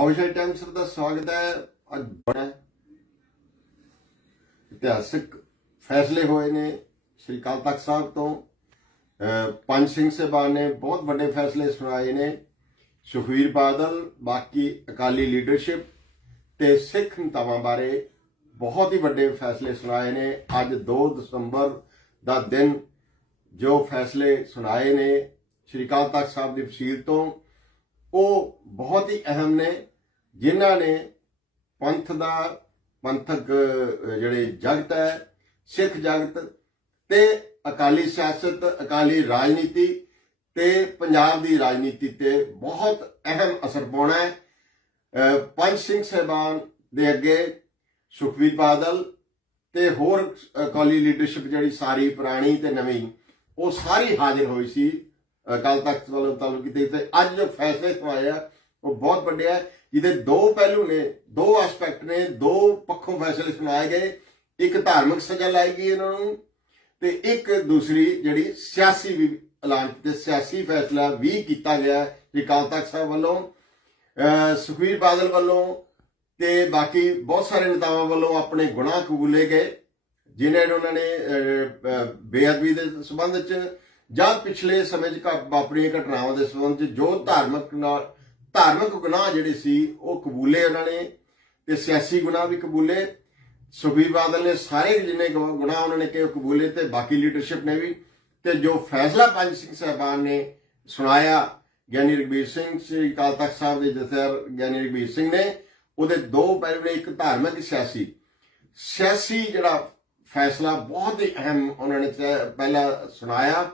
ਭਵਿਸ਼ਯ Times ਦਾ ਸਵਾਗਤ ਹੈ। ਅੱਜ ਬੜਾ ਇਤਿਹਾਸਕ ਫੈਸਲੇ ਹੋਏ ਨੇ ਸ੍ਰੀ ਅਕਾਲ ਤਖਤ ਸਾਹਿਬ ਤੋਂ। ਅਹ ਪੰਜ ਸਿੰਘ ਸਾਹਿਬਾਨ ਨੇ ਬਹੁਤ ਵੱਡੇ ਫੈਸਲੇ ਸੁਣਾਏ ਨੇ। ਸੁਖਵੀਰ ਬਾਦਲ, ਬਾਕੀ ਅਕਾਲੀ ਲੀਡਰਸ਼ਿਪ ਤੇ ਸਿੱਖ ਨੇਤਾਵਾਂ ਬਾਰੇ ਬਹੁਤ ਹੀ ਵੱਡੇ ਫੈਸਲੇ ਸੁਣਾਏ ਨੇ। ਅੱਜ 2 ਦਸੰਬਰ ਦਾ ਦਿਨ ਜੋ ਫੈਸਲੇ ਸੁਣਾਏ ਨੇ ਸ੍ਰੀ ਅਕਾਲ ਤਖਤ ਸਾਹਿਬ ਦੀ ਫਸੀਲ ਤੋਂ, ਉਹ ਬਹੁਤ ਹੀ ਅਹਿਮ ਨੇ। ਜਿਨ੍ਹਾਂ ਨੇ ਪੰਥ ਦਾ, ਪੰਥਕ ਜਿਹੜੇ ਜਗਤ ਹੈ, ਸਿੱਖ ਜਗਤ ਤੇ ਅਕਾਲੀ ਸਿਆਸਤ, ਅਕਾਲੀ ਰਾਜਨੀਤੀ ਤੇ ਪੰਜਾਬ ਦੀ ਰਾਜਨੀਤੀ ਤੇ ਬਹੁਤ ਅਹਿਮ ਅਸਰ ਪਾਉਣਾ ਹੈ। ਪੰਜ ਸਿੰਘ ਸਾਹਿਬਾਨ ਦੇ ਅੱਗੇ ਸੁਖਵੀਰ ਬਾਦਲ ਤੇ ਹੋਰ ਅਕਾਲੀ ਲੀਡਰਸ਼ਿਪ ਜਿਹੜੀ ਸਾਰੀ ਪੁਰਾਣੀ ਤੇ ਨਵੀਂ, ਉਹ ਸਾਰੀ ਹਾਜ਼ਰ ਹੋਈ ਸੀ ਅਕਾਲ ਤਖਤ ਵੱਲੋਂ ਤਾਲੁਕ ਕੀਤੇ ਤੇ ਅੱਜ ਜੋ ਫੈਸਲੇ ਸੁਣਾਏ ਆ ਉਹ ਬਹੁਤ ਵੱਡੇ ਹੈ ਜਿਹਦੇ ਦੋ ਪਹਿਲੂ ਨੇ, ਦੋ ਐਸਪੈਕਟ ਨੇ, ਦੋ ਪੱਖੋਂ ਫੈਸਲੇ ਸੁਣਾਏ ਗਏ। ਇੱਕ ਧਾਰਮਿਕ ਸਜ਼ਾ ਲਾਈ ਗਈ ਇਹਨਾਂ ਨੂੰ ਤੇ ਇੱਕ ਦੂਸਰੀ ਜਿਹੜੀ ਸਿਆਸੀ ਵੀ ਐਲਾਨ ਤੇ ਸਿਆਸੀ ਫੈਸਲਾ ਵੀ ਕੀਤਾ ਗਿਆ ਜੀ ਅਕਾਲ ਤਖਤ ਸਾਹਿਬ ਵੱਲੋਂ, ਅਹ ਸੁਖਬੀਰ ਬਾਦਲ ਵੱਲੋਂ ਤੇ ਬਾਕੀ ਬਹੁਤ ਸਾਰੇ ਨੇਤਾਵਾਂ ਵੱਲੋਂ ਆਪਣੇ ਗੁਨਾਹ ਕਬੂਲੇ ਗਏ, ਜਿਨ੍ਹਾਂ ਨੇ ਉਹਨਾਂ ਨੇ ਬੇਅਦਬੀ ਦੇ ਸੰਬੰਧ ਚ ਜਾਂ ਪਿਛਲੇ ਸਮੇਂ 'ਚ ਵਾਪਰੀਆਂ ਘਟਨਾਵਾਂ ਦੇ ਸੰਬੰਧ 'ਚ ਜੋ ਧਾਰਮਿਕ ਨਾਲ ਧਾਰਮਿਕ ਗੁਨਾਹ ਜਿਹੜੇ ਸੀ, ਉਹ ਕਬੂਲੇ ਉਹਨਾਂ ਨੇ ਤੇ ਸਿਆਸੀ ਗੁਨਾਹ ਵੀ ਕਬੂਲੇ। ਸੁਖਬੀਰ ਬਾਦਲ ਨੇ ਸਾਰੇ ਜਿੰਨੇ ਗੁ- ਗੁਨਾਹ ਉਹਨਾਂ ਨੇ ਕਿ ਕਬੂਲੇ ਤੇ ਬਾਕੀ ਲੀਡਰਸ਼ਿਪ ਨੇ ਵੀ। ਤੇ ਜੋ ਫੈਸਲਾ ਪੰਜ ਸਿੰਘ ਸਾਹਿਬਾਨ ਨੇ ਸੁਣਾਇਆ, ਗਿਆਨੀ ਰਘਬੀਰ ਸਿੰਘ, ਸ੍ਰੀ ਅਕਾਲ ਤਖਤ ਸਾਹਿਬ ਦੇ ਜਥੇਦਾਰ ਗਿਆਨੀ ਰਘਬੀਰ ਸਿੰਘ ਨੇ, ਉਹਦੇ ਦੋ ਪਹਿਲੂ ਨੇ, ਇੱਕ ਧਾਰਮਿਕ ਸਿਆਸੀ। ਸਿਆਸੀ ਜਿਹੜਾ ਫੈਸਲਾ ਬਹੁਤ ਹੀ ਅਹਿਮ ਉਹਨਾਂ ਨੇ ਪਹਿਲਾਂ ਸੁਣਾਇਆ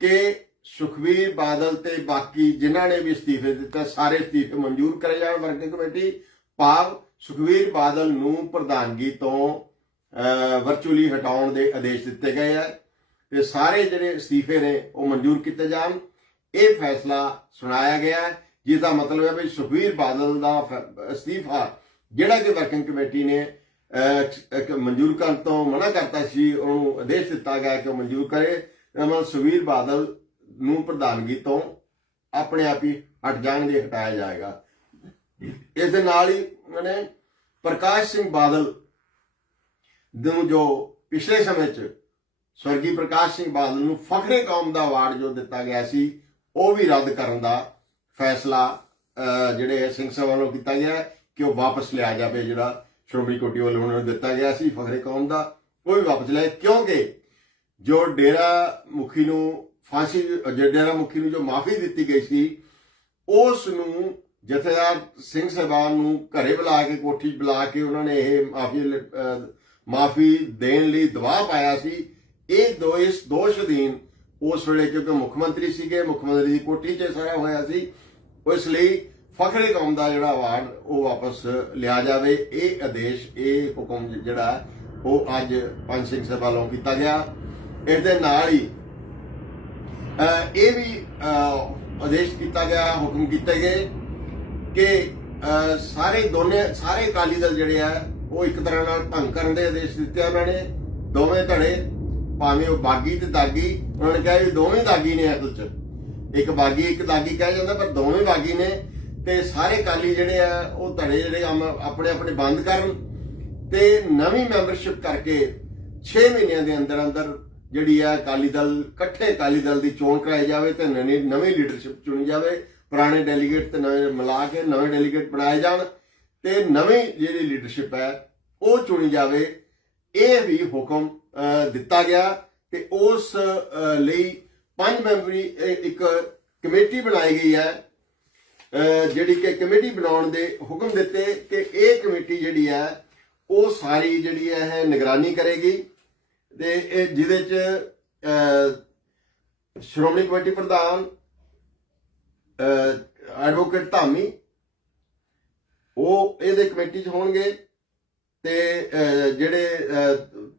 ਕਿ ਸੁਖਵੀਰ ਬਾਦਲ ਤੇ ਬਾਕੀ ਜਿਨ੍ਹਾਂ ਨੇ ਵੀ ਅਸਤੀਫੇ ਦਿੱਤੇ ਸਾਰੇ ਅਸਤੀਫੇ ਮਨਜ਼ੂਰ ਕਰੇ ਜਾਣ ਵਰਕਿੰਗ ਕਮੇਟੀ। ਭਾਵ ਸੁਖਵੀਰ ਬਾਦਲ ਨੂੰ ਪ੍ਰਧਾਨਗੀ ਤੋਂ ਵਰਚੁਅਲੀ ਹਟਾਉਣ ਦੇ ਆਦੇਸ਼ ਦਿੱਤੇ ਗਏ ਆ ਤੇ ਸਾਰੇ ਜਿਹੜੇ ਅਸਤੀਫੇ ਨੇ ਉਹ ਮਨਜ਼ੂਰ ਕੀਤੇ ਜਾਣ। ਇਹ ਫੈਸਲਾ ਸੁਣਾਇਆ ਗਿਆ ਹੈ, ਜਿਸ ਦਾ ਮਤਲਬ ਹੈ ਵੀ ਸੁਖਵੀਰ ਬਾਦਲ ਦਾ ਅਸਤੀਫਾ ਜਿਹੜਾ ਕਿ ਵਰਕਿੰਗ ਕਮੇਟੀ ਨੇ ਅਹ, ਮਨਜ਼ੂਰ ਕਰਨ ਤੋਂ ਮਨਾ ਕਰਤਾ ਸੀ ਉਹਨੂੰ ਆਦੇਸ਼ ਦਿੱਤਾ ਗਿਆ ਕਿ ਉਹ ਮਨਜ਼ੂਰ ਕਰੇ। ਅਮਨ ਸੁਖਵੀਰ ਬਾਦਲ ਨੂੰ ਪ੍ਰਧਾਨਗੀ ਤੋਂ ਆਪਣੇ ਆਪ ਹੀ ਹਟ ਜਾਣਗੇ ਹਟਾਇਆ ਜਾਏਗਾ। ਇਸ ਦੇ ਨਾਲ ਹੀ ਉਹਨੇ ਪ੍ਰਕਾਸ਼ ਸਿੰਘ ਬਾਦਲ ਨੂੰ ਜੋ ਪਿਛਲੇ ਸਮੇਂ 'ਚ ਸਵਰਗੀ ਪ੍ਰਕਾਸ਼ ਸਿੰਘ ਬਾਦਲ ਨੂੰ ਫਖਰੇ ਕੌਮ ਦਾ ਅਵਾਰਡ ਜੋ ਦਿੱਤਾ ਗਿਆ ਸੀ ਉਹ ਵੀ ਰੱਦ ਕਰਨ ਦਾ ਫੈਸਲਾ ਅਹ, ਜਿਹੜੇ ਸਿੰਘ ਸਾਹਿਬ ਵੱਲੋਂ ਕੀਤਾ ਗਿਆ ਕਿ ਉਹ ਵਾਪਸ ਲਿਆ ਜਾਵੇ ਜਿਹੜਾ ਸ਼੍ਰੋਮਣੀ ਕਮੇਟੀ ਵੱਲੋਂ ਉਹਨਾਂ ਨੂੰ ਦਿੱਤਾ ਗਿਆ ਸੀ ਫਖਰੇ ਕੌਮ ਦਾ ਉਹ ਵੀ ਵਾਪਸ ਲਿਆ ਕਿਉਂਕਿ ਜੋ ਡੇਰਾ ਮੁਖੀ ਨੂੰ ਫਾਂਸੀ ਜੋ ਮੁਖੀ ਨੂੰ ਜੋ ਮਾਫੀ ਦਿੱਤੀ ਗਈ ਸੀ ਉਸ ਨੂੰ ਜਥੇਦਾਰ ਸਿੰਘ ਸਾਹਿਬਾਨ ਨੂੰ ਘਰੇ ਬੁਲਾ ਕੇ, ਕੋਠੀ 'ਚ ਬੁਲਾ ਕੇ ਉਹਨਾਂ ਨੇ ਇਹ ਮਾਫੀ ਮਾਫੀ ਦੇਣ ਲਈ ਦਬਾਅ ਪਾਇਆ ਸੀ। ਇਹ ਦੋ, ਇਸ ਦੋਸ਼ ਅਧੀਨ ਉਸ ਵੇਲੇ ਕਿਉਂਕਿ ਮੁੱਖ ਮੰਤਰੀ ਸੀਗੇ, ਮੁੱਖ ਮੰਤਰੀ ਦੀ ਕੋਠੀ 'ਚ ਇਹ ਸਾਰਾ ਹੋਇਆ ਸੀ, ਉਸ ਲਈ ਫਖਰੇ ਕੌਮ ਦਾ ਜਿਹੜਾ ਅਵਾਰਡ ਉਹ ਵਾਪਸ ਲਿਆ ਜਾਵੇ। ਇਹ ਆਦੇਸ਼, ਇਹ ਹੁਕਮ ਜਿਹੜਾ ਉਹ ਅੱਜ ਪੰਜ ਸਿੰਘ ਸਭਾ ਵੱਲੋਂ ਕੀਤਾ ਗਿਆ। ਇਸ ਦੇ ਨਾਲ ਹੀ ਇਹ ਵੀ ਆਦੇਸ਼ ਕੀਤਾ ਗਿਆ, ਹੁਕਮ ਕੀਤੇ ਗਏ ਕਿ ਸਾਰੇ ਦੋਨੇ, ਸਾਰੇ ਅਕਾਲੀ ਦਲ ਜਿਹੜੇ ਆ, ਉਹ ਇੱਕ ਤਰ੍ਹਾਂ ਨਾਲ ਭੰਗ ਕਰਨ ਦੇ ਆਦੇਸ਼ ਦਿੱਤੇ ਉਹਨਾਂ ਨੇ। ਦੋਵੇਂ ਧੜੇ, ਭਾਵੇਂ ਉਹ ਬਾਗੀ ਤੇ ਦਾਗੀ, ਉਹਨਾਂ ਨੇ ਕਿਹਾ ਵੀ ਦੋਵੇਂ ਦਾਗੀ ਨੇ ਅਸਲ 'ਚ। ਇੱਕ ਬਾਗੀ, ਇੱਕ ਦਾਗੀ ਕਿਹਾ ਜਾਂਦਾ, ਪਰ ਦੋਵੇਂ ਬਾਗੀ ਨੇ। ਤੇ ਸਾਰੇ ਅਕਾਲੀ ਜਿਹੜੇ ਆ, ਉਹ ਧੜੇ ਜਿਹੜੇ ਆਮ- ਆਪਣੇ ਆਪਣੇ ਬੰਦ ਕਰਨ ਤੇ ਨਵੀਂ ਮੈਂਬਰਸ਼ਿਪ ਕਰਕੇ 6 ਮਹੀਨਿਆਂ ਦੇ ਅੰਦਰ ਅੰਦਰ ਜਿਹੜੀ ਹੈ ਅਕਾਲੀ ਦਲ, ਇਕੱਠੇ ਅਕਾਲੀ ਦਲ ਦੀ ਚੋਣ ਕਰਾਈ ਜਾਵੇ ਤੇ ਨਵੀਂ ਨਵੀਂ ਲੀਡਰਸ਼ਿਪ ਚੁਣੀ ਜਾਵੇ, ਪੁਰਾਣੇ ਡੈਲੀਗੇਟ ਤੇ ਨਵੇਂ ਮਿਲਾ ਕੇ ਨਵੇਂ ਡੈਲੀਗੇਟ ਬਣਾਏ ਜਾਣ ਤੇ ਨਵੀਂ ਜਿਹੜੀ ਲੀਡਰਸ਼ਿਪ ਹੈ, ਉਹ ਚੁਣੀ ਜਾਵੇ। ਇਹ ਵੀ ਹੁਕਮ ਦਿੱਤਾ ਗਿਆ ਤੇ ਉਸ ਲਈ ਪੰਜ ਮੈਂਬਰੀ ਇੱਕ ਕਮੇਟੀ ਬਣਾਈ ਗਈ ਹੈ। ਜਿਹੜੀ ਕਿ ਕਮੇਟੀ ਬਣਾਉਣ ਦੇ ਹੁਕਮ ਦਿੱਤੇ ਕਿ ਇਹ ਕਮੇਟੀ ਜਿਹੜੀ ਹੈ, ਉਹ ਸਾਰੀ ਜਿਹੜੀ ਹੈ ਨਿਗਰਾਨੀ ਕਰੇਗੀ। ਤੇ ਇਹ ਜਿਹਦੇ ਚ ਸ਼੍ਰੋਮਣੀ ਕਮੇਟੀ ਪ੍ਰਧਾਨ ਐਡਵੋਕੇਟ ਧਾਮੀ, ਉਹ ਇਹਦੇ ਕਮੇਟੀ ਚ ਹੋਣਗੇ ਤੇ ਜਿਹੜੇ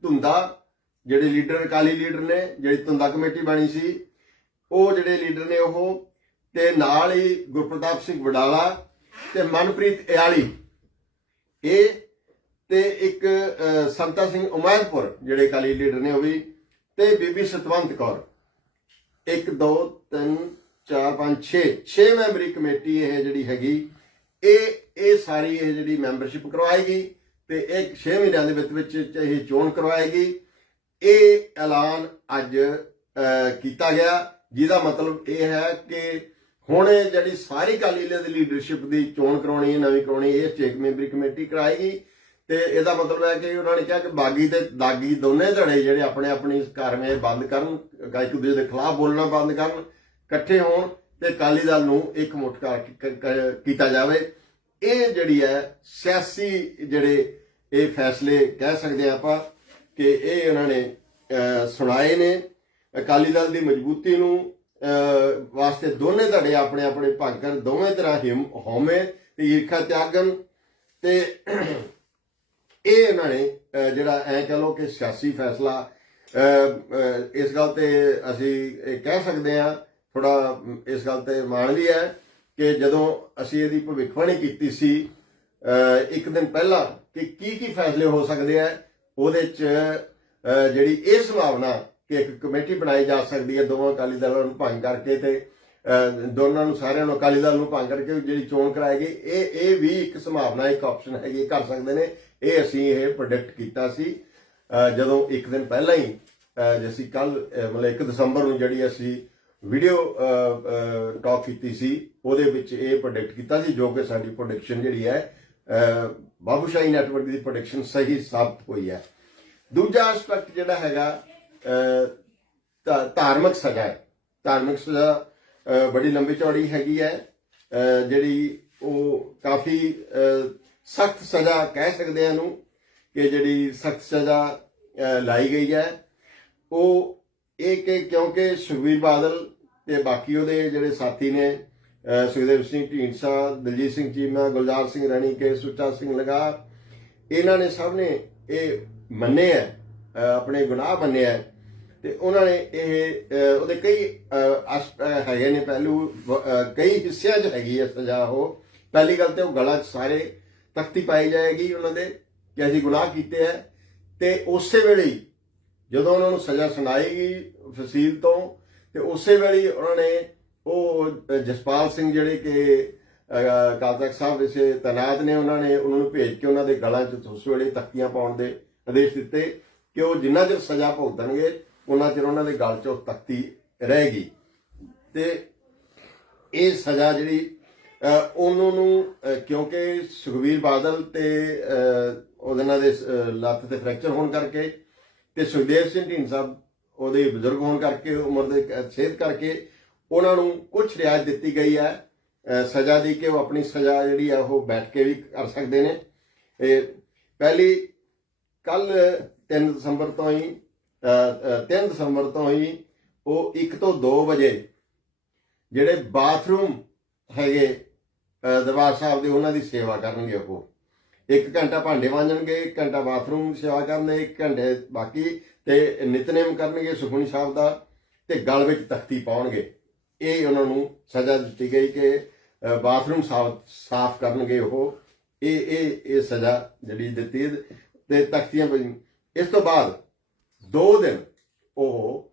ਧੁੰਦਾ, ਜਿਹੜੇ ਲੀਡਰ, ਅਕਾਲੀ ਲੀਡਰ ਨੇ, ਜਿਹੜੀ ਧੁੰਦਾ ਕਮੇਟੀ ਬਣੀ ਸੀ, ਉਹ ਜਿਹੜੇ ਲੀਡਰ ਨੇ ਉਹ, ਤੇ ਨਾਲ ਹੀ ਗੁਰਪ੍ਰਤਾਪ ਸਿੰਘ ਵਡਾਲਾ ਤੇ ਮਨਪ੍ਰੀਤ ਇਆਲੀ। ਇਹ ਤੇ ਇੱਕ ਸੰਤਾ ਸਿੰਘ ਉਮੈਦਪੁਰ ਜਿਹੜੇ ਅਕਾਲੀ ਲੀਡਰ ਨੇ ਉਹ ਵੀ, ਤੇ ਬੀਬੀ ਸਤਵੰਤ ਕੌਰ। 1 2 3 4 5 6 6 ਮੈਂਬਰੀ ਕਮੇਟੀ ਇਹ ਜਿਹੜੀ ਹੈਗੀ, ਇਹ ਇਹ ਸਾਰੀ ਇਹ ਜਿਹੜੀ ਮੈਂਬਰਸ਼ਿਪ ਕਰਵਾਏਗੀ ਤੇ ਇਹ 6 ਮਹੀਨਿਆਂ ਦੇ ਵਿੱਚ ਵਿੱਚ ਇਹ ਚੋਣ ਕਰਵਾਏਗੀ। ਇਹ ਐਲਾਨ ਅੱਜ ਕੀਤਾ ਗਿਆ, ਜਿਹਦਾ ਮਤਲਬ ਇਹ ਹੈ ਕਿ ਹੁਣ ਜਿਹੜੀ ਸਾਰੀ ਅਕਾਲੀ ਦੀ ਲੀਡਰਸ਼ਿਪ ਦੀ ਚੋਣ ਕਰਾਉਣੀ ਹੈ, ਨਵੀਂ ਕਰਾਉਣੀ ਇਹ ਚੇਕ ਮੈਂਬਰੀ ਕਮੇਟੀ ਕਰਾਏਗੀ। ਤੇ ਇਹਦਾ ਮਤਲਬ ਹੈ ਕਿ ਉਹਨਾਂ ਨੇ ਕਿਹਾ ਕਿ ਬਾਗੀ ਤੇ ਦਾਗੀ ਦੋਨੇ ਧੜੇ ਜਿਹੜੇ ਆਪਣੇ ਆਪਣੀ ਕਾਰਵਾਈ ਬੰਦ ਕਰਨ ਇੱਕ ਦੂਜੇ ਦੇ ਖਿਲਾਫ ਬੋਲਣਾ ਬੰਦ ਕਰਨ, ਇਕੱਠੇ ਹੋਣ ਤੇ ਅਕਾਲੀ ਦਲ ਨੂੰ ਇੱਕ ਮੁੱਠ ਕੀਤਾ ਜਾਵੇ। ਇਹ ਜਿਹੜੀ ਹੈ ਸਿਆਸੀ ਜਿਹੜੇ ਇਹ ਫੈਸਲੇ ਕਹਿ ਸਕਦੇ ਹਾਂ ਆਪਾਂ ਕਿ ਇਹ ਉਹਨਾਂ ਨੇ ਸੁਣਾਏ ਨੇ। ਅਕਾਲੀ ਦਲ ਦੀ ਮਜ਼ਬੂਤੀ ਨੂੰ ਵਾਸਤੇ ਦੋਨੇ ਧੜੇ ਆਪਣੇ ਆਪਣੇ ਭਾਗਰ ਦੋਵੇਂ ਤਰ੍ਹਾਂ ਹਿਮ ਹੋਮੇ ਤੇ ਈਰਖਾ ਤਿਆਗਨ ਤੇ ਇਹ ਇਹਨਾਂ ਨੇ ਜਿਹੜਾ ਐ ਕਹ ਲੋ ਕਿ ਸਿਆਸੀ ਫੈਸਲਾ ਇਸ ਗੱਲ ਤੇ ਅਸੀਂ ਇਹ ਕਹਿ ਸਕਦੇ ਹਾਂ ਥੋੜਾ ਇਸ ਗੱਲ ਤੇ ਮਾਣ ਵੀ ਹੈ ਕਿ ਜਦੋਂ ਅਸੀਂ ਇਹਦੀ ਭਵਿੱਖਬਾਣੀ ਕੀਤੀ ਸੀ ਇੱਕ ਦਿਨ ਪਹਿਲਾਂ ਕਿ ਕੀ ਕੀ ਫੈਸਲੇ ਹੋ ਸਕਦੇ ਆ, ਉਹਦੇ ਚ ਜਿਹੜੀ ਇਹ ਸੰਭਾਵਨਾ ਕਿ ਇੱਕ ਕਮੇਟੀ ਬਣਾਈ ਜਾ ਸਕਦੀ ਹੈ, ਦੋਵਾਂ ਅਕਾਲੀ ਦਲਾਂ ਨੂੰ ਭੰਗ ਕਰਕੇ ਤੇ ਦੋਨਾਂ ਨੂੰ ਸਾਰਿਆਂ ਨੂੰ ਅਕਾਲੀ ਦਲ ਨੂੰ ਭੰਗ ਕਰਕੇ ਜਿਹੜੀ ਚੋਣ ਕਰਾਏਗੀ ਇਹ ਇਹ ਵੀ ਇੱਕ ਸੰਭਾਵਨਾ, ਇੱਕ ਆਪਸ਼ਨ ਹੈਗੀ, ਇਹ ਕਰ ਸਕਦੇ ਨੇ। ਇਹ ਅਸੀਂ ਇਹ ਪ੍ਰੋਡਕਟ ਕੀਤਾ ਸੀ ਜਦੋਂ ਇੱਕ ਦਿਨ ਪਹਿਲਾਂ ਹੀ ਅਹ, ਜੇ ਕੱਲ ਮਤਲਬ 1 ਦਸੰਬਰ ਨੂੰ ਜਿਹੜੀ ਅਸੀਂ ਵੀਡੀਓ ਟਾਕ ਕੀਤੀ ਸੀ ਉਹਦੇ ਵਿੱਚ ਇਹ ਪ੍ਰੋਡਕਟ ਕੀਤਾ ਸੀ ਜੋ ਕਿ ਸਾਡੀ ਪ੍ਰੋਡਕਸ਼ਨ ਜਿਹੜੀ ਹੈ ਬਾਬੂਸ਼ਾਹੀ ਨੈਟਵਰਕ ਦੀ ਪ੍ਰੋਡਕਸ਼ਨ ਸਹੀ ਸਾਬਤ ਹੋਈ ਹੈ। ਦੂਜਾ ਐਸਪੈਕਟ ਜਿਹੜਾ ਹੈਗਾ ਧਾਰਮਿਕ ਸਜ਼ਾ ਹੈ। ਧਾਰਮਿਕ ਸਜ਼ਾ ਬੜੀ ਲੰਬੀ ਚੌੜੀ ਹੈਗੀ ਹੈ ਜਿਹੜੀ ਉਹ ਕਾਫੀ ਸਖਤ ਸਜ਼ਾ ਕਹਿ ਸਕਦੇ ਆ ਨੂੰ ਕਿ ਜਿਹੜੀ ਸਖਤ ਸਜ਼ਾ ਲਾਈ ਗਈ ਹੈ। ਉਹ ਇਹ ਕਿ ਕਿਉਂਕਿ ਸੁਖਬੀਰ ਬਾਦਲ ਤੇ ਬਾਕੀ ਉਹਦੇ ਜਿਹੜੇ ਸਾਥੀ ਨੇ ਸੁਖਦੇਵ ਸਿੰਘ ਢੀਂਡਸਾ, ਦਲਜੀਤ ਸਿੰਘ ਚੀਮਾ, ਗੁਲਜ਼ਾਰ ਸਿੰਘ ਰਣੀ ਕੇ, ਸੁੱਚਾ ਸਿੰਘ ਲਗਾ ਇਹਨਾਂ ਨੇ ਸਭ ਨੇ ਇਹ ਮੰਨੇ ਹੈ ਆਪਣੇ ਗੁਨਾਹ ਮੰਨੇ ਹੈ ਤੇ ਉਹਨਾਂ ਨੇ ਇਹ ਉਹਦੇ ਕਈ ਹੈਗੇ ਨੇ ਪਹਿਲੂ ਕਈ ਹਿੱਸਿਆਂ 'ਚ ਹੈਗੀ ਹੈ ਸਜ਼ਾ ਉਹ। ਪਹਿਲੀ ਗੱਲ ਤੇ ਉਹ ਗਲਾਂ 'ਚ ਸਾਰੇ ਤਖਤੀ ਪਾਈ ਜਾਏਗੀ ਉਹਨਾਂ ਦੇ ਕਿ ਅਸੀਂ ਗੁਨਾਹ ਕੀਤੇ ਹੈ ਤੇ ਉਸੇ ਵੇਲੇ ਜਦੋਂ ਉਹਨਾਂ ਨੂੰ ਸਜ਼ਾ ਸੁਣਾਈ ਗਈ ਫਸੀਲ ਤੋਂ, ਤੇ ਉਸੇ ਵੇਲੇ ਉਹਨਾਂ ਨੇ ਉਹ ਜਸਪਾਲ ਸਿੰਘ ਜਿਹੜੇ ਕਿ ਅਕਾਲ ਤਖਤ ਸਾਹਿਬ ਵਿਸੇ ਤੈਨਾਤ ਨੇ, ਉਹਨਾਂ ਨੇ ਉਹਨਾਂ ਨੂੰ ਭੇਜ ਕੇ ਉਹਨਾਂ ਦੇ ਗਲਾਂ 'ਚ ਉਸ ਵੇਲੇ ਤਖਤੀਆਂ ਪਾਉਣ ਦੇ ਆਦੇਸ਼ ਦਿੱਤੇ ਕਿ ਉਹ ਜਿੰਨਾ ਚਿਰ ਸਜ਼ਾ ਭੁਗਤਣਗੇ, ਉਹਨਾਂ ਚਿਰ ਉਹਨਾਂ ਦੇ ਗਲ 'ਚ ਉਹ ਤਖਤੀ ਰਹੇਗੀ। ਤੇ ਇਹ ਸਜ਼ਾ ਜਿਹੜੀ ਉਹਨਾਂ ਨੂੰ ਕਿਉਂਕਿ ਸੁਖਵੀਰ ਬਾਦਲ ਤੇ ਉਹਨਾਂ ਦੇ ਲੱਤ ਤੇ ਫ੍ਰੈਕਚਰ ਹੋਣ ਕਰਕੇ ਤੇ ਸੁਖਦੇਵ ਸਿੰਘ ਢੀਂਡ ਸਾਹਿਬ ਉਹਦੇ ਬਜ਼ੁਰਗ ਹੋਣ ਕਰਕੇ, ਉਮਰ ਦੇ ਸਿਹਤ ਕਰਕੇ ਉਹਨਾਂ ਨੂੰ ਕੁਝ ਰਿਆਇਤ ਦਿੱਤੀ ਗਈ ਹੈ। ਸਜ਼ਾ ਦੀ ਕਿ ਉਹ ਆਪਣੀ ਸਜ਼ਾ ਜਿਹੜੀ ਆ ਉਹ ਬੈਠ ਕੇ ਵੀ ਕਰ ਸਕਦੇ ਨੇ। ਇਹ ਪਹਿਲੀ ਕੱਲ 3 ਦਸੰਬਰ ਤੋਂ ਹੀ 3 ਦਸੰਬਰ ਤੋਂ ਹੀ ਉਹ 1 ਤੋਂ 2 ਵਜੇ ਜਿਹੜੇ ਬਾਥਰੂਮ ਹੈਗੇ ਦਰਬਾਰ ਸਾਹਿਬ ਦੇ ਉਹਨਾਂ ਦੀ ਸੇਵਾ ਕਰਨਗੇ ਉਹ ਇੱਕ ਘੰਟਾ ਭਾਂਡੇ ਮਾਂਜਣਗੇ, ਇੱਕ ਘੰਟਾ ਬਾਥਰੂਮ ਸੇਵਾ ਕਰਨਗੇ, ਇੱਕ ਘੰਟੇ ਬਾਕੀ ਤੇ ਨਿਤਨੇਮ ਕਰਨਗੇ ਸੁਖਮਨੀ ਸਾਹਿਬ ਦਾ ਤੇ ਗਲ ਵਿੱਚ ਤਖਤੀ ਪਾਉਣਗੇ। ਇਹ ਉਹਨਾਂ ਨੂੰ ਸਜ਼ਾ ਦਿੱਤੀ ਗਈ ਕਿ ਬਾਥਰੂਮ ਸਾਫ਼ ਕਰਨਗੇ ਉਹ। ਇਹ ਇਹ ਇਹ ਸਜ਼ਾ ਜਿਹੜੀ ਦਿੱਤੀ ਹੈ ਤੇ ਤਖਤੀਆਂ ਇਸ ਤੋਂ ਬਾਅਦ 2 ਦਿਨ ਉਹ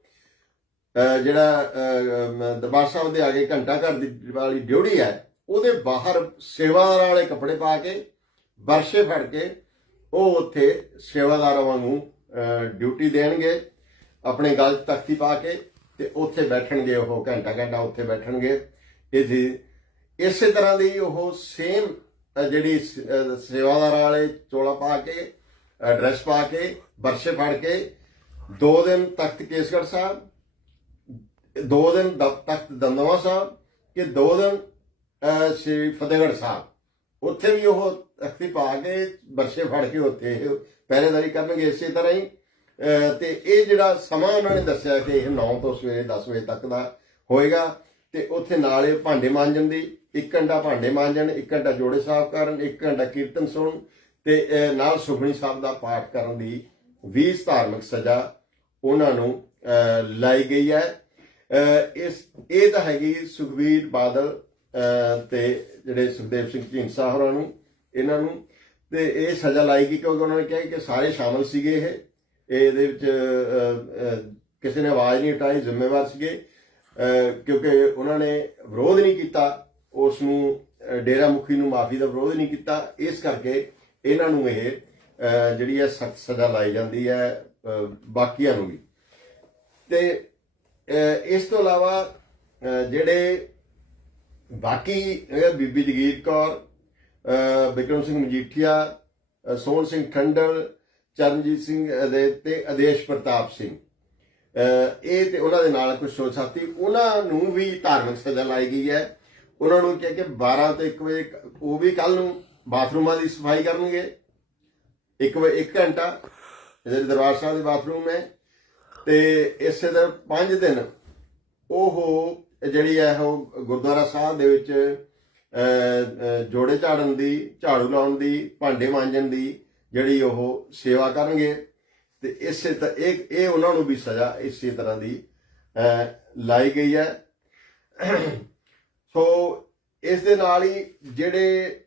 ਜਿਹੜਾ ਦਰਬਾਰ ਸਾਹਿਬ ਦੇ ਆਗੇ ਘੰਟਾ ਘਰ ਦੀ ਵਾਲੀ ਡਿਊਟੀ ਹੈ ਉਹਦੇ ਬਾਹਰ ਸੇਵਾਦਾਰ ਵਾਲੇ ਕੱਪੜੇ ਪਾ ਕੇ ਵਰਸ਼ੇ ਫੜ ਕੇ, ਉਹ ਉੱਥੇ ਸੇਵਾਦਾਰਾਂ ਵਾਂਗੂ ਡਿਊਟੀ ਦੇਣਗੇ, ਆਪਣੇ ਗਲ 'ਚ ਤਖਤੀ ਪਾ ਕੇ ਤੇ ਉੱਥੇ ਬੈਠਣਗੇ ਉਹ ਘੰਟਾ ਘੰਟਾ ਉੱਥੇ ਬੈਠਣਗੇ। ਇਹ ਜੀ, ਇਸੇ ਤਰ੍ਹਾਂ ਦੀ ਉਹ ਸੇਮ ਜਿਹੜੀ ਸ- ਸੇਵਾਦਾਰਾਂ ਵਾਲੇ ਚੋਲਾ ਪਾ ਕੇ ਡਰੈਸ ਪਾ ਕੇ ਵਰਸ਼ੇ ਫੜ ਕੇ, ਦੋ ਦਿਨ ਤਖਤ ਕੇਸਗੜ੍ਹ ਸਾਹਿਬ, ਦੋ ਦਿਨ ਤਖਤ ਦੰਦਵਾ ਸਾਹਿਬ, ਕਿ ਦੋ ਦਿਨ ਸ੍ਰੀ ਫਤਿਹਗੜ੍ਹ ਸਾਹਿਬ। ਉੱਥੇ ਵੀ ਉਹ ਤਖਤੀ ਪਾ ਕੇ ਵਰਸ਼ੇ ਫੜ ਕੇ ਉੱਥੇ ਇਹ ਪਹਿਰੇਦਾਰੀ ਕਰਨਗੇ ਇਸੇ ਤਰ੍ਹਾਂ ਹੀ। ਤੇ ਇਹ ਜਿਹੜਾ ਸਮਾਂ ਉਹਨਾਂ ਨੇ ਦੱਸਿਆ ਕਿ ਇਹ 9 ਤੋਂ ਸਵੇਰੇ 10 ਵਜੇ ਤੱਕ ਦਾ ਹੋਏਗਾ ਤੇ ਉੱਥੇ ਨਾਲ ਇਹ ਭਾਂਡੇ ਮਾਂਜਣ ਦੀ ਇੱਕ ਘੰਟਾ ਭਾਂਡੇ ਮਾਂਜਣ ਇੱਕ ਘੰਟਾ ਜੋੜੇ ਸਾਫ਼ ਕਰਨ ਇੱਕ ਘੰਟਾ ਕੀਰਤਨ ਸੁਣਨ ਤੇ ਨਾਲ ਸੁਖਮਨੀ ਸਾਹਿਬ ਦਾ ਪਾਠ ਕਰਨ ਦੀ 20 ਧਾਰਮਿਕ ਸਜ਼ਾ ਉਹਨਾਂ ਨੂੰ ਅਹ, ਲਾਈ ਗਈ ਹੈ। ਇਸ ਇਹ ਤਾਂ ਹੈਗੀ ਸੁਖਵੀਰ ਬਾਦਲ ਤੇ ਜਿਹੜੇ ਸੁਖਦੇਵ ਸਿੰਘ ਢੀਂਡਸਾ ਹੋਰਾਂ ਨੂੰ ਇਹਨਾਂ ਨੂੰ ਤੇ ਇਹ ਸਜ਼ਾ ਲਾਈ ਗਈ ਕਿਉਂਕਿ ਉਹਨਾਂ ਨੇ ਕਿਹਾ ਕਿ ਸਾਰੇ ਸ਼ਾਮਲ ਸੀਗੇ ਇਹ। ਇਹਦੇ ਵਿੱਚ ਕਿਸੇ ਨੇ ਆਵਾਜ਼ ਨਹੀਂ ਉਠਾਈ, ਜ਼ਿੰਮੇਵਾਰ ਸੀਗੇ। ਕਿਉਂਕਿ ਉਹਨਾਂ ਨੇ ਵਿਰੋਧ ਨਹੀਂ ਕੀਤਾ, ਉਸ ਨੂੰ ਡੇਰਾ ਮੁਖੀ ਨੂੰ ਮਾਫੀ ਦਾ ਵਿਰੋਧ ਨਹੀਂ ਕੀਤਾ। ਇਸ ਕਰਕੇ ਇਹਨਾਂ ਨੂੰ ਇਹ ਜਿਹੜੀ ਹੈ ਸਖਤ ਸਜ਼ਾ ਲਾਈ ਜਾਂਦੀ ਹੈ ਬਾਕੀਆਂ ਨੂੰ ਵੀ। ਤੇ ਇਸ ਤੋਂ ਇਲਾਵਾ ਜਿਹੜੇ ਬਾਕੀ ਇਹ ਬੀਬੀ ਜਗੀਰ ਕੌਰ ਬਿਕਰਮ ਸਿੰਘ ਮਜੀਠੀਆ ਸੋਹਣ ਸਿੰਘ ਠੰਡਲ ਚਰਨਜੀਤ ਸਿੰਘ ਦੇ ਤੇ ਆਦੇਸ਼ ਪ੍ਰਤਾਪ ਸਿੰਘ। ਇਹ ਤੇ ਉਹਨਾਂ ਦੇ ਨਾਲ ਕੁਝ ਸੋ ਸਾਥੀ ਉਹਨਾਂ ਨੂੰ ਵੀ ਧਾਰਮਿਕ ਸਜ਼ਾ ਲਾਈ ਗਈ ਹੈ। ਉਹਨਾਂ ਨੂੰ ਕਿਹਾ ਕਿ 12 ਤੋਂ 1 ਵਜੇ ਉਹ ਵੀ ਕੱਲ ਨੂੰ ਬਾਥਰੂਮਾਂ ਦੀ ਸਫ਼ਾਈ ਕਰਨਗੇ। 1 ਵਜੇ 1 ਘੰਟਾ ਜਿਹੜੇ ਦਰਬਾਰ ਸਾਹਿਬ ਦੇ ਬਾਥਰੂਮ ਹੈ। ਤੇ ਇਸੇ ਤਰ੍ਹਾਂ 5 ਦਿਨ ਉਹ ਜਿਹੜੀ ਹੈ ਉਹ ਗੁਰਦੁਆਰਾ ਸਾਹਿਬ ਦੇ ਵਿੱਚ ਜੋੜੇ ਝਾੜਨ ਦੀ, ਝਾੜੂ ਲਾਉਣ ਦੀ, ਭਾਂਡੇ ਮਾਂਜਣ ਦੀ ਜਿਹੜੀ ਉਹ ਸੇਵਾ ਕਰਨਗੇ। ਤੇ ਇਸੇ ਤਰ੍ਹਾਂ ਇਹ ਇਹ ਉਹਨਾਂ ਨੂੰ ਵੀ ਸਜ਼ਾ ਇਸੇ ਤਰ੍ਹਾਂ ਦੀ ਲਾਈ ਗਈ ਹੈ। ਸੋ ਇਸ ਦੇ ਨਾਲ ਹੀ ਜਿਹੜੇ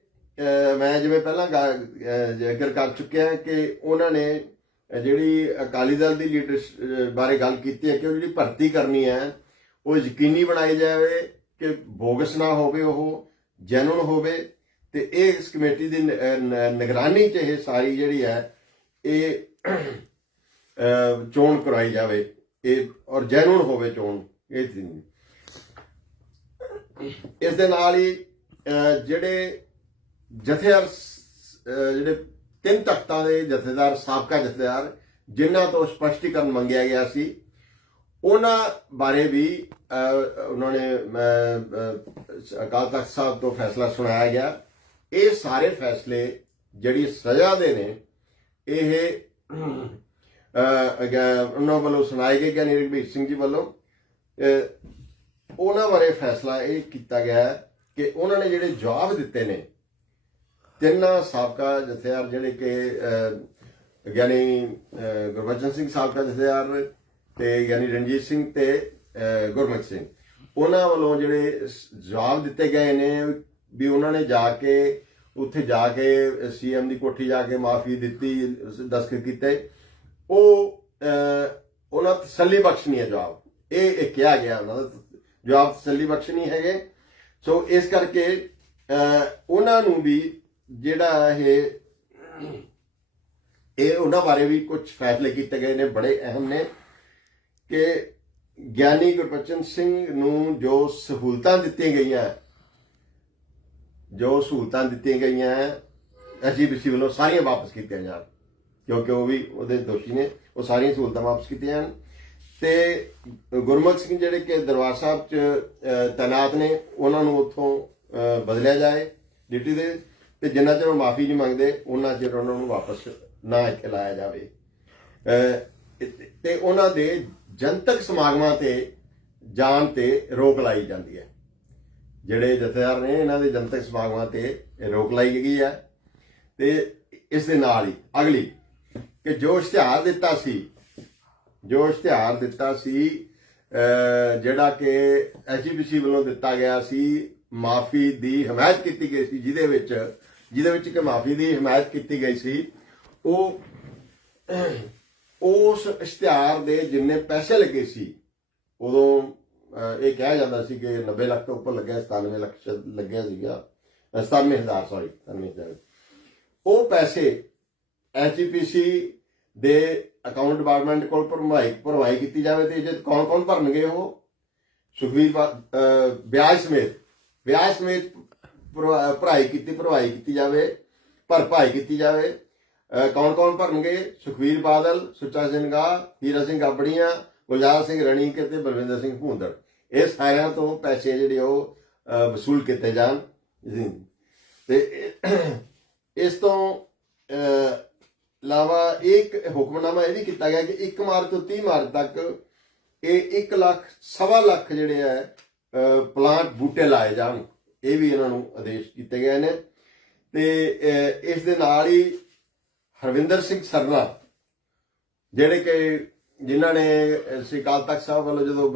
ਮੈਂ ਜਿਵੇਂ ਪਹਿਲਾਂ ਗਾ- ਜ਼ਿਕਰ ਕਰ ਚੁੱਕਿਆ ਕਿ ਉਹਨਾਂ ਨੇ ਜਿਹੜੀ ਅਕਾਲੀ ਦਲ ਦੀ ਲੀਡਰ ਬਾਰੇ ਗੱਲ ਕੀਤੀ ਹੈ ਕਿ ਉਹ ਜਿਹੜੀ ਭਰਤੀ ਕਰਨੀ ਹੈ ਉਹ ਯਕੀਨੀ ਬਣਾਈ ਜਾਵੇ ਕਿ ਬੋਗਸ ਨਾ ਹੋਵੇ ਉਹ ਜੈਨੂਨ ਹੋਵੇ, ਤੇ ਇਹ ਇਸ ਕਮੇਟੀ ਦੀ ਨਿਗਰਾਨੀ 'ਚ ਇਹ ਸਾਰੀ ਜਿਹੜੀ ਹੈ, ਇਹ ਚੋਣ ਕਰਾਈ ਜਾਵੇ। ਇਹ, ਔਰ ਜੈਨੂਨ ਹੋਵੇ ਚੋਣ, ਇਹ ਇਸ ਦੇ ਨਾਲ ਹੀ ਜਿਹੜੇ ਜਥੇਦਾਰ ਜਿਹੜੇ ਤਿੰਨ ਤਖਤਾਂ ਦੇ ਜਥੇਦਾਰ, ਸਾਬਕਾ ਜਥੇਦਾਰ, ਜਿਨ੍ਹਾਂ ਤੋਂ ਸਪਸ਼ਟੀਕਰਨ ਮੰਗਿਆ ਗਿਆ ਸੀ ਉਹਨਾਂ ਬਾਰੇ ਵੀ ਉਹਨਾਂ ਨੇ ਅਕਾਲ ਤਖਤ ਸਾਹਿਬ ਤੋਂ ਫੈਸਲਾ ਸੁਣਾਇਆ ਗਿਆ। ਇਹ ਸਾਰੇ ਫੈਸਲੇ ਜਿਹੜੀ ਸਜ਼ਾ ਦੇ ਨੇ, ਇਹ ਉਹਨਾਂ ਵੱਲੋਂ ਸੁਣਾਏ ਗਏ ਗਿਆਨੀ ਰਘਬੀਰ ਸਿੰਘ ਜੀ ਵੱਲੋਂ। ਉਹਨਾਂ ਬਾਰੇ ਫੈਸਲਾ ਇਹ ਕੀਤਾ ਗਿਆ ਕਿ ਉਹਨਾਂ ਨੇ ਜਿਹੜੇ ਜਵਾਬ ਦਿੱਤੇ ਨੇ, ਤਿੰਨਾਂ ਸਾਬਕਾ ਜਥੇਦਾਰ ਜਿਹੜੇ ਕਿ ਗਿਆਨੀ ਗੁਰਬਚਨ ਸਿੰਘ ਸਾਬਕਾ ਜਥੇਦਾਰ ਤੇ ਗਿਆਨੀ ਰਣਜੀਤ ਸਿੰਘ ਤੇ ਅਹ, ਸਿੰਘ। ਉਹਨਾਂ ਵੱਲੋਂ ਜਿਹੜੇ ਜਵਾਬ ਦਿੱਤੇ ਗਏ ਨੇ ਵੀ ਉਹਨਾਂ ਨੇ ਜਾ ਕੇ ਉੱਥੇ ਜਾ ਕੇ ਸੀਐਮ ਦੀ ਕੋਠੀ ਜਾ ਕੇ ਮਾਫੀ ਦਿੱਤੀ ਦਸਖਤ ਕੀਤੇ। ਉਹ ਉਹਨਾਂ ਤਸੱਲੀ ਬਖਸ਼ ਨਹੀਂ ਹੈ ਜਵਾਬ। ਇਹ ਇਹ ਕਿਹਾ ਗਿਆ ਉਹਨਾਂ ਦਾ ਜਵਾਬ ਤਸੱਲੀ ਬਖਸ਼ ਨਹੀਂ ਹੈਗੇ। ਸੋ ਇਸ ਕਰਕੇ ਉਹਨਾਂ ਨੂੰ ਵੀ ਜਿਹੜਾ ਇਹ ਇਹ ਉਹਨਾਂ ਬਾਰੇ ਵੀ ਕੁਝ ਫੈਸਲੇ ਕੀਤੇ ਗਏ ਨੇ ਬੜੇ ਅਹਿਮ ਨੇ। ਕਿ ਗਿਆਨੀ ਗੁਰਬਚਨ ਸਿੰਘ ਨੂੰ ਜੋ ਸਹੂਲਤਾਂ ਦਿੱਤੀਆਂ ਗਈਆਂ ਜੋ ਸਹੂਲਤਾਂ ਦਿੱਤੀਆਂ ਗਈਆਂ ਐਸਜੀਪੀਸੀ ਵੱਲੋਂ ਸਾਰੀਆਂ ਵਾਪਸ ਕੀਤੀਆਂ ਜਾਣ ਕਿਉਂਕਿ ਉਹ ਵੀ ਉਹਦੇ ਦੋਸ਼ੀ ਨੇ ਉਹ ਸਾਰੀਆਂ ਸਹੂਲਤਾਂ ਵਾਪਸ ਕੀਤੀਆਂ ਜਾਣ। ਤੇ ਗੁਰਮੁਖ ਸਿੰਘ ਜਿਹੜੇ ਕਿ ਦਰਬਾਰ ਸਾਹਿਬ ਚ ਅਹ, ਤੈਨਾਤ ਨੇ ਉਹਨਾਂ ਨੂੰ ਉੱਥੋਂ ਬਦਲਿਆ ਜਾਏ ਡਿਊਟੀ ਦੇ ਤੇ ਜਿੰਨਾ ਚਿਰ ਉਹ ਮਾਫੀ ਨਹੀਂ ਮੰਗਦੇ ਉਹਨਾਂ ਚਿਰ ਉਹਨਾਂ ਨੂੰ ਵਾਪਸ ਨਾ ਇੱਥੇ ਲਾਇਆ ਜਾਵੇ। ਅਹ, ਤੇ ਉਹਨਾਂ ਦੇ ਜਨਤਕ ਸਮਾਗਮਾਂ ਤੇ ਜਾਣ ਤੇ ਰੋਕ ਲਾਈ ਜਾਂਦੀ ਹੈ। ਜਿਹੜੇ ਜਥੇਦਾਰ ਨੇ ਇਹਨਾਂ ਦੇ ਜਨਤਕ ਸਮਾਗਮਾਂ ਤੇ ਰੋਕ ਲਾਈ ਗਈ ਹੈ ਤੇ ਇਸ ਦੇ ਨਾਲ ਹੀ ਅਗਲੀ ਕਿ ਜੋ ਇਸ਼ਤਿਹਾਰ ਦਿੱਤਾ ਸੀ, ਜੋ ਇਸ਼ਤਿਹਾਰ ਦਿੱਤਾ ਸੀ ਜਿਹੜਾ ਕਿ ਐਜੀਪੀਸੀ ਵੱਲੋਂ ਦਿੱਤਾ ਗਿਆ ਸੀ, ਮਾਫੀ ਦੀ ਹਮਾਇਤ ਕੀਤੀ ਗਈ ਸੀ, ਜਿਹਦੇ ਵਿੱਚ ਜਿਹਦੇ ਵਿੱਚ ਕਿ ਮਾਫੀ ਦੀ ਹਮਾਇਤ ਕੀਤੀ ਗਈ ਸੀ, ਉਹ ਉਸ ਇਸ਼ਤਿਹਾਰ ਦੇ ਜਿੰਨੇ ਪੈਸੇ ਲੱਗੇ ਸੀ, ਉਦੋਂ ਇਹ ਕਿਹਾ ਜਾਂਦਾ ਸੀ ਕਿ 90 ਲੱਖ ਤੋਂ ਉੱਪਰ ਲੱਗਿਆ 97 ਲੱਖ ਲੱਗਿਆ ਸੀਗਾ 97000 ਸੌਰੀ 97000 ਉਹ ਪੈਸੇ ਐਚਪੀਸੀ ਦੇ ਅਕਾਊਂਟ ਡਿਪਾਰਟਮੈਂਟ ਕੋਲ ਭਰਵਾਈ ਭਰਵਾਈ ਕੀਤੀ ਜਾਵੇ ਤੇ ਜੇ ਕੌਣ ਕੌਣ ਭਰਨਗੇ ਉਹ? ਸੁਖਵੀਰ ਵਿਆਜ ਸਮੇਤ ਵਿਆਜ ਸਮੇਤ ਭਰਾਈ ਕੀਤੀ, ਭਰਵਾਈ ਕੀਤੀ ਜਾਵੇ, ਭਰਪਾਈ ਕੀਤੀ ਜਾਵੇ। ਕੌਣ ਕੌਣ ਭਰਨਗੇ? ਸੁਖਵੀਰ ਬਾਦਲ, ਸੁੱਚਾ ਸਿੰਘਾ, ਹੀਰਾ ਸਿੰਘ ਗਾਬੜੀਆਂ ਗੁਲਜ਼ਾਰ ਸਿੰਘ ਰਣੀਕੇ ਤੇ ਬਲਵਿੰਦਰ ਸਿੰਘ ਭੂੰਦੜ। ਇਹ ਸਾਰਿਆਂ ਤੋਂ ਪੈਸੇ ਜਿਹੜੇ ਉਹ ਵਸੂਲ ਕੀਤੇ ਜਾਣ। ਤੇ ਇਸ ਤੋਂ ਇਲਾਵਾ ਇੱਕ ਹੁਕਮਨਾਮਾ ਇਹ ਵੀ ਕੀਤਾ ਗਿਆ ਕਿ 1 ਮਾਰਚ ਤੋਂ 30 ਮਾਰਚ ਤੱਕ ਇਹ 1 ਲੱਖ, ਸਵਾ ਲੱਖ ਜਿਹੜੇ ਹੈ ਪਲਾਂਟ ਬੂਟੇ ਲਾਏ ਜਾਣ। ਇਹ ਵੀ ਇਹਨਾਂ ਨੂੰ ਆਦੇਸ਼ ਕੀਤੇ ਗਏ ਨੇ। ਤੇ ਇਸ ਦੇ ਨਾਲ ਹੀ ਹਰਵਿੰਦਰ ਸਿੰਘ ਸਰਨਾ ਜਿਹੜੇ ਕਿ ਜਿਨ੍ਹਾਂ ਨੇ ਸ੍ਰੀ ਅਕਾਲ ਤਖਤ ਸਾਹਿਬ ਵੱਲੋਂ ਜਦੋਂ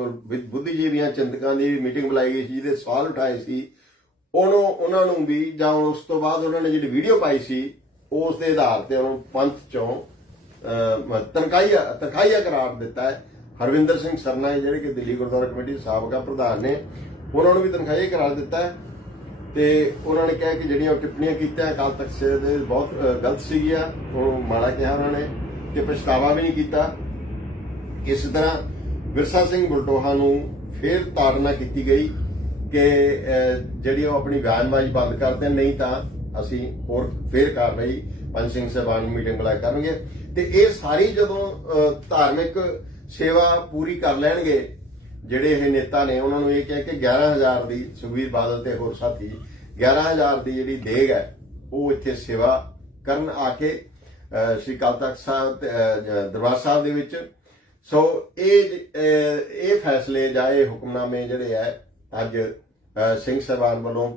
ਬੁੱਧੀਜੀਵੀਆਂ ਚਿੰਤਕਾਂ ਦੀ ਮੀਟਿੰਗ ਬੁਲਾਈ ਗਈ ਸੀ ਜਿਹਦੇ ਸਵਾਲ ਉਠਾਏ ਸੀ ਉਹਨੂੰ ਉਹਨਾਂ ਨੂੰ ਵੀ ਜਾਂ ਉਸ ਤੋਂ ਬਾਅਦ ਉਹਨਾਂ ਨੇ ਜਿਹੜੀ ਵੀਡੀਓ ਪਾਈ ਸੀ ਉਸ ਦੇ ਆਧਾਰ ਤੇ ਉਹਨੂੰ ਪੰਥ ਚੋਂ ਅਹ, ਤਨਖਾਹੀਆ ਤਨਖਾਹੀਆ ਕਰਾਰ ਦਿੱਤਾ ਹੈ। ਹਰਵਿੰਦਰ ਸਿੰਘ ਸਰਨਾ ਜਿਹੜੇ ਕਿ ਦਿੱਲੀ ਗੁਰਦੁਆਰਾ ਕਮੇਟੀ ਦੇ ਸਾਬਕਾ ਪ੍ਰਧਾਨ ਨੇ ਉਹਨਾਂ ਨੂੰ ਵੀ ਤਨਖਾਹੀਆ ਕਰਾਰ ਦਿੱਤਾ ਹੈ। ਤੇ ਉਹਨਾਂ ਨੇ ਕਿਹਾ ਕਿ ਜਿਹੜੀਆਂ ਉਹ ਟਿੱਪਣੀਆਂ ਕੀਤੀਆਂ ਅਕਾਲ ਤਖਤ ਸਾਹਿਬ ਦੇ ਬਹੁਤ ਗਲਤ ਸੀਗੀਆਂ। ਉਹ ਮਾੜਾ ਕਿਹਾ ਉਹਨਾਂ ਨੇ ਕਿ ਪਛਤਾਵਾ ਵੀ ਨਹੀਂ ਕੀਤਾ। ਇਸ ਤਰ੍ਹਾਂ ਵਿਰਸਾ ਸਿੰਘ ਬਲਟੋਹਾ ਨੂੰ ਫੇਰ ਤਾੜਨਾ ਕੀਤੀ ਗਈ ਕਿ ਜਿਹੜੀ ਉਹ ਆਪਣੀ ਬਿਆਨਬਾਜ਼ੀ ਬੰਦ ਕਰਦੇ ਨਹੀਂ ਤਾਂ ਅਸੀਂ ਹੋਰ ਫੇਰ ਕਾਰਵਾਈ ਪੰਜ ਸਿੰਘ ਸਾਹਿਬਾਨ ਨੂੰ ਮੀਟਿੰਗ ਬੁਲਾ ਕਰਨਗੇ। ਤੇ ਇਹ ਸਾਰੀ ਜਦੋਂ ਧਾਰਮਿਕ ਸੇਵਾ ਪੂਰੀ ਕਰ ਲੈਣਗੇ ਜਿਹੜੇ ਇਹ ਨੇਤਾ ਨੇ ਉਹਨਾਂ ਨੂੰ ਇਹ ਕਿਹਾ ਕਿ 11000 ਦੀ ਸੁਖਬੀਰ ਬਾਦਲ ਤੇ ਹੋਰ ਸਾਥੀ 11000 ਦੀ ਜਿਹੜੀ ਦੇਗ ਹੈ ਉਹ ਇੱਥੇ ਸੇਵਾ ਕਰਨ ਆ ਕੇ ਸ੍ਰੀ ਅਕਾਲ ਤਖਤ ਸਾਹਿਬ ਤੇ, ਦਰਬਾਰ ਸਾਹਿਬ ਦੇ ਵਿੱਚ। ਸੋ ਇਹ ਇਹ ਫੈਸਲੇ ਜਾਂ ਇਹ ਹੁਕਮਨਾਮੇ ਜਿਹੜੇ ਆ ਅੱਜ ਸਿੰਘ ਸਾਹਿਬਾਨ ਵੱਲੋਂ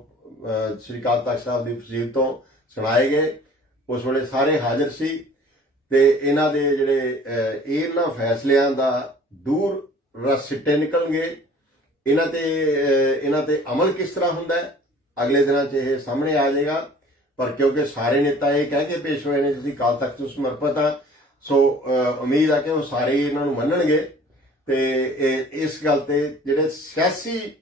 ਸ੍ਰੀ ਅਕਾਲ ਤਖਤ ਸਾਹਿਬ ਦੀ ਫਜ਼ੀਲ ਤੋਂ ਸੁਣਾਏ ਗਏ। ਉਸ ਵੇਲੇ ਸਾਰੇ ਹਾਜ਼ਰ ਸੀ ਤੇ ਇਹਨਾਂ ਦੇ ਜਿਹੜੇ ਇਹਨਾਂ ਫੈਸਲਿਆਂ ਦਾ ਦੂਰ ਰਸਿੱਟੇ ਨਿਕਲਣਗੇ। ਇਹਨਾਂ ਤੇ ਇਹਨਾਂ ਤੇ ਅਮਲ ਕਿਸ ਤਰ੍ਹਾਂ ਹੁੰਦਾ ਹੈ? ਅਗਲੇ ਦਿਨਾਂ 'ਚ ਇਹ ਸਾਹਮਣੇ ਆ ਜਾਏਗਾ। ਪਰ ਕਿਉਂਕਿ ਸਾਰੇ ਨੇਤਾ ਇਹ ਕਹਿ ਕੇ ਪੇਸ਼ ਹੋਏ ਨੇ ਜਿਸੀ ਕਾਲ ਤਖਤ ਨੂੰ ਸਮਰਪਿਤ ਆ। ਸੋ ਉਮੀਦ ਆ ਕਿ ਉਹ ਸਾਰੇ ਹੀ ਇਹਨਾਂ ਨੂੰ ਮੰਨਣਗੇ। ਤੇ ਇਹ- ਇਸ ਗੱਲ ਤੇ ਜਿਹੜੇ ਸਿਆਸੀ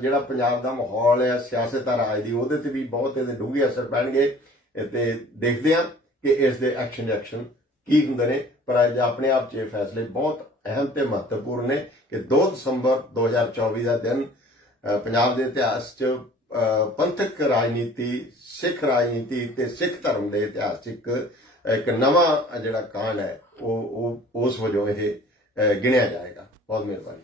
ਜਿਹੜਾ ਪੰਜਾਬ ਦਾ ਮਾਹੌਲ ਹੈ, ਸਿਆਸਤ ਆ, ਰਾਜ ਦੀ, ਉਹਦੇ ਤੇ ਵੀ ਬਹੁਤ ਇਹਦੇ ਡੂੰਘੇ ਅਸਰ ਪੈਣਗੇ। ਤੇ ਦੇਖਦੇ ਆ ਕਿ ਇਸ ਦੇ ਐਕਸ਼ਨ ਐਕਸ਼ਨ ਕੀ ਹੁੰਦੇ ਨੇ। ਪਰ ਅੱਜ ਆਪਣੇ ਆਪ 'ਚ ਇਹ ਫੈਸਲੇ ਬਹੁਤ ਅਹਿਮ ਤੇ ਮਹੱਤਵਪੂਰਨ ਨੇ ਕਿ 2 ਦਸੰਬਰ 2024 ਦਾ ਦਿਨ ਪੰਜਾਬ ਦੇ ਇਤਿਹਾਸ 'ਚ ਪੰਥਕ ਰਾਜਨੀਤੀ, ਸਿੱਖ ਰਾਜਨੀਤੀ ਤੇ ਸਿੱਖ ਧਰਮ ਦੇ ਇਤਿਹਾਸ 'ਚ ਇੱਕ ਨਵਾਂ ਜਿਹੜਾ ਕਾਂਡ ਹੈ, ਉਹ ਉਹ, ਉਸ ਵਜੋਂ ਇਹ ਗਿਣਿਆ ਜਾਏਗਾ। ਬਹੁਤ ਮਿਹਰਬਾਨੀ।